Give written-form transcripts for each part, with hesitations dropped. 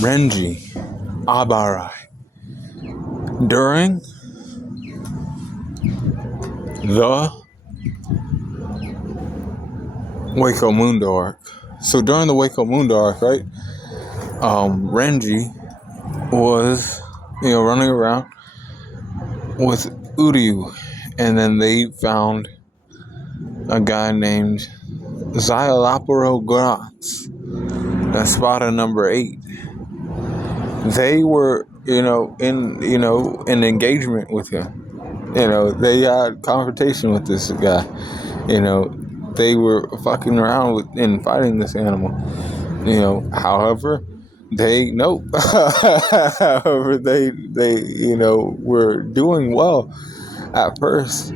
Renji Abarai. During the Hueco Mundo arc. So during the Hueco Mundo arc, right? Renji was, running around with Uryu, and then they found a guy named Xyalaparo Gratz. That's spotted number 8. They were, in engagement with him. They had confrontation with this guy. They were fucking around with and fighting this animal. However, however, they were doing well at first.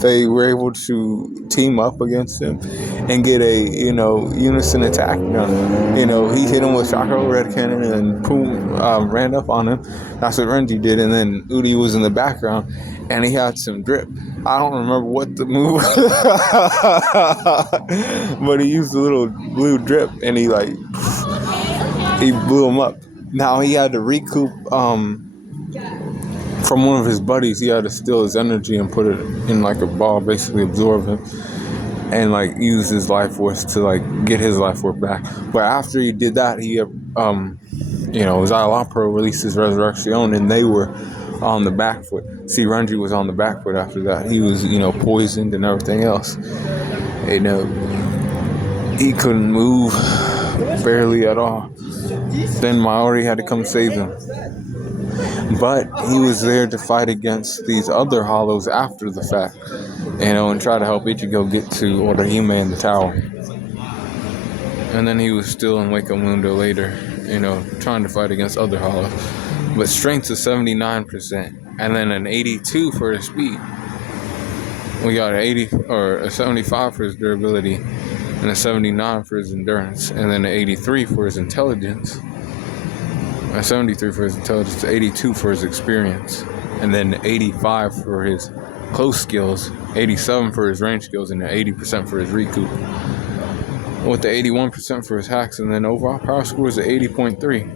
They were able to team up against him and get a, unison attack done. He hit him with Chakra Red Cannon and boom, ran up on him. That's what Renji did. And then Udi was in the background and he had some drip. I don't remember what the move was, but he used a little blue drip and he blew him up. Now he had to recoup, from one of his buddies. He had to steal his energy and put it in a ball, basically absorb him, and use his life force to get his life force back. But after he did that, he Xyalapro released his resurrection, and they were on the back foot. See, Renji was on the back foot after that. He was poisoned and everything else. He couldn't move barely at all. Then Maori had to come save him. But he was there to fight against these other hollows after the fact, and try to help Ichigo get to Orihime in the tower. And then he was still in Hueco Mundo later, trying to fight against other hollows. But strength is 79%, and then an 82 for his speed. We got an 80 or a 75 for his durability, and a 79 for his endurance, and then an 83 for his intelligence. A 73 for his intelligence, 82 for his experience, and then 85 for his close skills, 87 for his range skills, and 80% for his recoup. With the 81% for his hacks, and then overall power score is 80.3.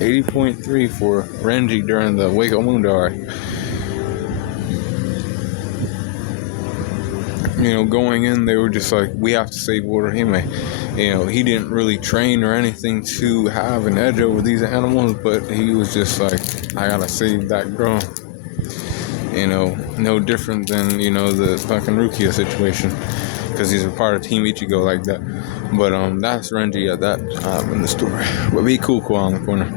80.3 for Renji during the Hueco Mundo arc. Going in, they were just we have to save Orihime. He didn't really train or anything to have an edge over these animals, but he was just I gotta save that girl. No different than, the fucking Rukia situation, because he's a part of Team Ichigo like that. But that's Renji at that time in the story. But be cool on the corner.